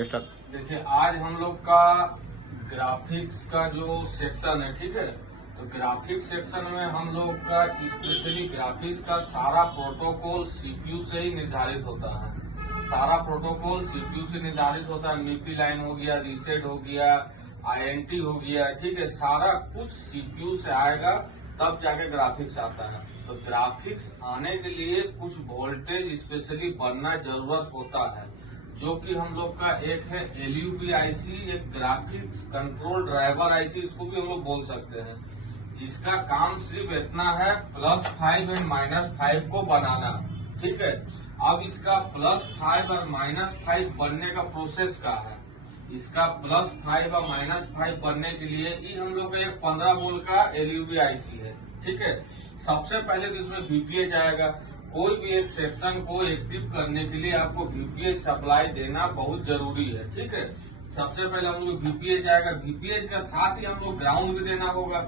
देखिए आज हम लोग का ग्राफिक्स का जो सेक्शन है, ठीक है। तो ग्राफिक्स सेक्शन में हम लोग का स्पेशली ग्राफिक्स का सारा प्रोटोकॉल सीपीयू से ही निर्धारित होता है। सारा प्रोटोकॉल सीपीयू से निर्धारित होता है। मीपी लाइन हो गया, रीसेट हो गया, आईएनटी हो गया, ठीक है। सारा कुछ सीपीयू से आएगा तब जाके ग्राफिक्स आता है। तो ग्राफिक्स आने के लिए कुछ वोल्टेज स्पेशली बनना जरूरत होता है, जो कि हम लोग का एक है एलयूबी आईसी, एक ग्राफिक्स कंट्रोल ड्राइवर आईसी, इसको भी हम लोग बोल सकते हैं, जिसका काम सिर्फ इतना है +5 एंड -5 को बनाना, ठीक है। अब इसका +5 और -5 बनने का प्रोसेस क्या है। इसका +5 और -5 बनने के लिए ये हम लोग का एक 15 वोल्ट का एलयूबी आईसी है, ठीक है। सबसे पहले तो इसमें वीपीएच आएगा। कोई भी एक सेक्शन को एक्टिव करने के लिए आपको वीपीएच सप्लाई देना बहुत जरूरी है, ठीक है। सबसे पहले हम लोग वीपीएच आएगा। वीपीएच का साथ ही हम लोग ग्राउंड भी देना होगा,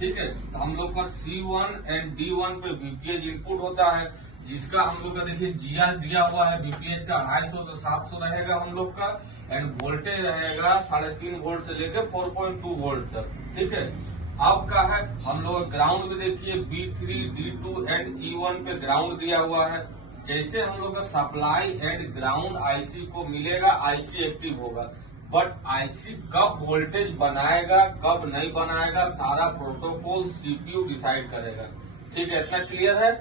ठीक है। तो हम लोग का C1 एंड D1 पे वीपीएच इनपुट होता है, जिसका हम लोग का देखिए जीआर दिया हुआ है। वीपीएच का 250 से 700 रहेगा हम लोग का, एंड वोल्टेज रहेगा 3.5 वोल्ट से लेकर 4.2 वोल्ट तक, ठीक है। अब का है हम लोग ग्राउंड भी देखिए B3, D2 एंड E1 पे ग्राउंड दिया हुआ है। जैसे हम लोग का सप्लाई एंड ग्राउंड आईसी को मिलेगा, आईसी एक्टिव होगा। बट आईसी कब वोल्टेज बनाएगा कब नहीं बनाएगा, सारा प्रोटोकॉल सीपीयू डिसाइड करेगा, ठीक है। इतना क्लियर है।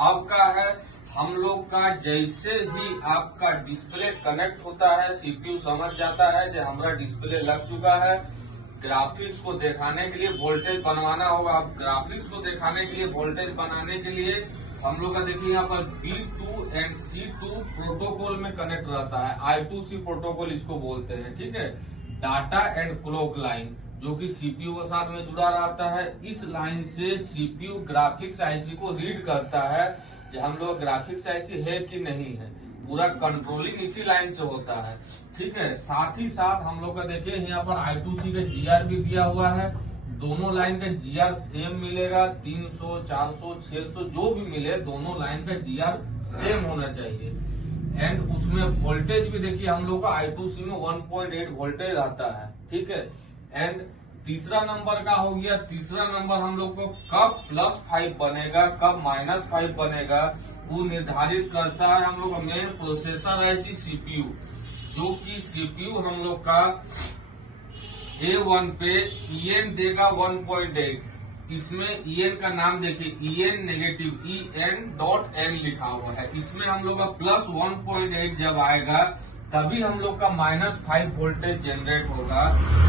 अब का है हम लोग का जैसे ही आपका डिस्प्ले कनेक्ट होता है, सीपीयू समझ जाता है कि हमारा डिस्प्ले लग चुका है। ग्राफिक्स को दिखाने के लिए वोल्टेज बनवाना होगा। अब ग्राफिक्स को दिखाने के लिए वोल्टेज बनाने के लिए हम लोग का देखिए यहाँ पर B2 एंड C2 प्रोटोकॉल में कनेक्ट रहता है। I2C प्रोटोकॉल इसको बोलते हैं, ठीक है। डाटा एंड क्लॉक लाइन जो कि सीपीयू के साथ में जुड़ा रहता है। इस लाइन से सीपीयू ग्राफिक्स आईसी को रीड करता है कि हम लोग ग्राफिक्स आईसी है कि नहीं है। पूरा कंट्रोलिंग इसी लाइन से होता है, ठीक है। साथ ही साथ हम लोग का देखिए यहाँ पर I2C का जीआर भी दिया हुआ है। दोनों लाइन का जीआर सेम मिलेगा। 300, 400, 600 जो भी मिले, दोनों लाइन का जीआर सेम होना चाहिए। एंड उसमें वोल्टेज भी देखिए हम लोग का I2C में 1.8 वोल्टेज आता है, ठीक है। एंड तीसरा नंबर का हो गया, तीसरा नंबर हम लोग को कब +5 बनेगा कब -5 बनेगा, वो निर्धारित करता है हम लोग का मेन प्रोसेसर आईसी सीपीयू, जो कि सीपीयू हम लोग का A1 पे EN देगा 1.8। इसमें EN का नाम देखिए, EN नेगेटिव EN.N लिखा हुआ है। इसमें हम लोग का +1.8 जब आएगा तभी हम लोग का -5 वोल्टेज जनरेट होगा।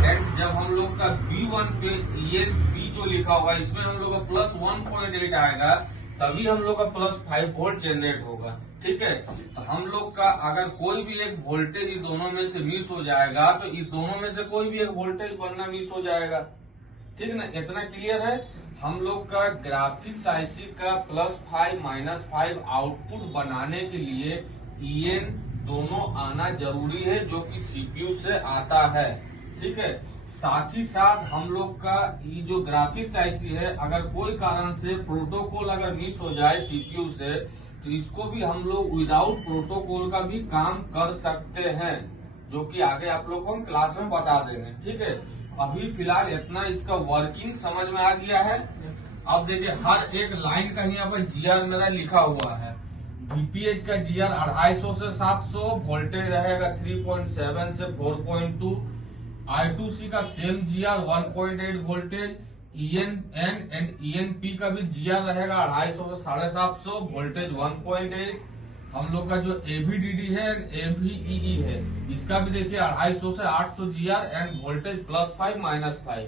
एंड जब हम लोग का B1 पे ENP जो लिखा हुआ है, इसमें हम लोग का +1.8 आएगा तभी हम लोग का +5 वोल्ट जनरेट होगा, ठीक है। तो हम लोग का अगर कोई भी एक वोल्टेज इन दोनों में से मिस हो जाएगा तो इन दोनों में से कोई भी एक वोल्टेज बनना मिस हो जाएगा, ठीक ना। इतना क्लियर है। हम लोग का ग्राफिक्स आईसी का +5 -5 आउटपुट बनाने के लिए EN दोनों आना जरूरी है, जो कि सीपीयू से आता है, ठीक है। साथ ही साथ हम लोग का ये जो ग्राफिक्स आईसी है, अगर कोई कारण से प्रोटोकॉल अगर मिस हो जाए सीपीयू से, तो इसको भी हम लोग विदाउट प्रोटोकॉल का भी काम कर सकते हैं, जो कि आगे आप लोग को हम क्लास में बता देंगे, ठीक है। अभी फिलहाल इतना इसका वर्किंग समझ में आ गया है। अब देखिए हर एक लाइन का यहाँ पर जीआर मेरा लिखा हुआ है। वीपीएच का जीआर 250 से 700, वोल्टेज रहेगा 3.7 से 4.2। I2C का same GR 1.8 voltage. EN and ENP का भी जीआर रहेगा 250 से 750, वोल्टेज 1.8। हम लोग का जो AVDD है AVEE है, इसका भी देखिए 250 से 800 जीआर एंड वोल्टेज +5 -5,